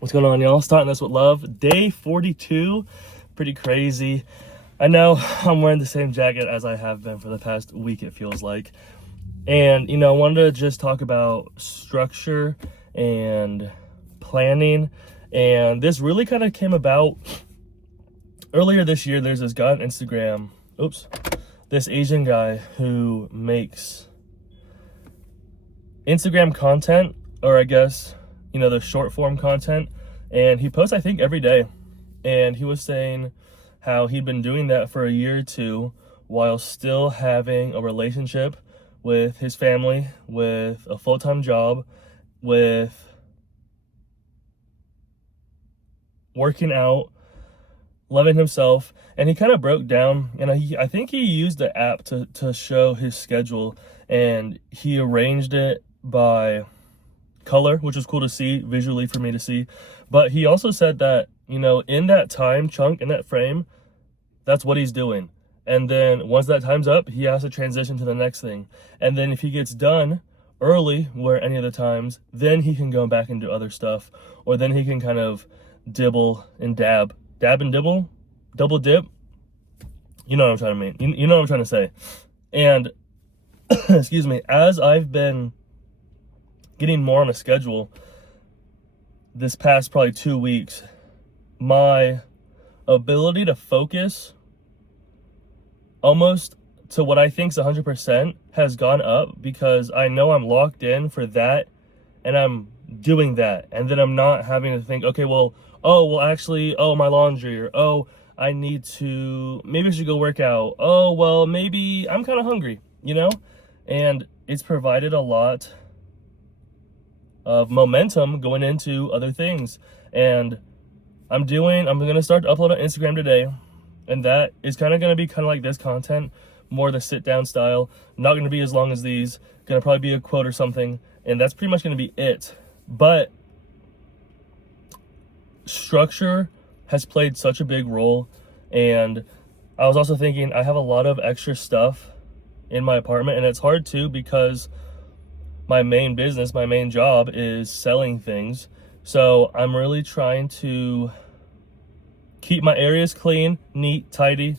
What's going on, y'all? Starting this with love. Day 42. Pretty crazy. I know I'm wearing the same jacket as I have been for the past week, it feels like. And, I wanted to just talk about structure and planning. And this really kind of came about earlier this year. There's this guy on Instagram, this Asian guy who makes Instagram content, or I guess, the short form content, and he posts, I think, every day. And he was saying how he'd been doing that for a year or two while still having a relationship with his family, with a full-time job, with working out, loving himself. And he kind of broke down, and I think he used the app to show his schedule, and he arranged it by color, which was cool to see visually for me to see. But he also said that, in that time chunk, in that frame, that's what he's doing. And then once that time's up, he has to transition to the next thing. And then if he gets done early, where any of the times, then he can go back and do other stuff. Or then he can kind of dibble and dab and dibble, double dip. You know what I'm trying to mean. You know what I'm trying to say. And excuse me, as I've been getting more on a schedule this past probably 2 weeks, my ability to focus almost to what I think is 100% has gone up, because I know I'm locked in for that and I'm doing that. And then I'm not having to think, okay, my laundry, or maybe I should go work out. Maybe I'm kind of hungry, And it's provided a lot of momentum going into other things. And I'm going to start to upload on Instagram today, and that is kind of going to be kind of like this content, more the sit down style. Not going to be as long as these, going to probably be a quote or something, and that's pretty much going to be it. But structure has played such a big role. And I was also thinking, I have a lot of extra stuff in my apartment, and it's hard too, because my main business, my main job is selling things. So I'm really trying to keep my areas clean, neat, tidy.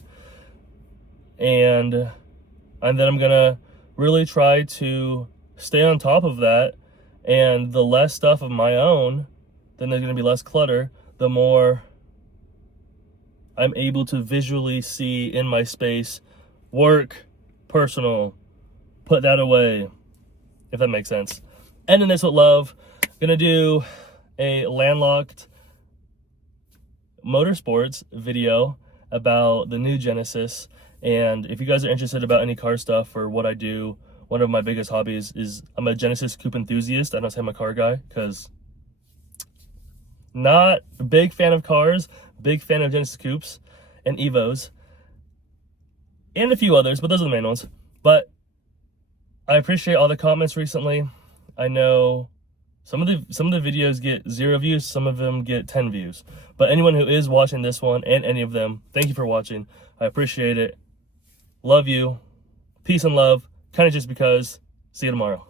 And then I'm gonna really try to stay on top of that. And the less stuff of my own, then there's gonna be less clutter, the more I'm able to visually see in my space, work, personal, put that away, if that makes sense. Ending this with love. Gonna do a Landlocked Motorsports video about the new Genesis. And if you guys are interested about any car stuff or what I do, one of my biggest hobbies is I'm a Genesis coupe enthusiast. I don't say I'm a car guy, because not a big fan of cars, big fan of Genesis coupes and Evos and a few others, but those are the main ones. But I appreciate all the comments recently. I know some of the videos get 0 views, some of them get 10 views. But anyone who is watching this one, and any of them, thank you for watching. I appreciate it. Love you. Peace and love. Kind of just because. See you tomorrow.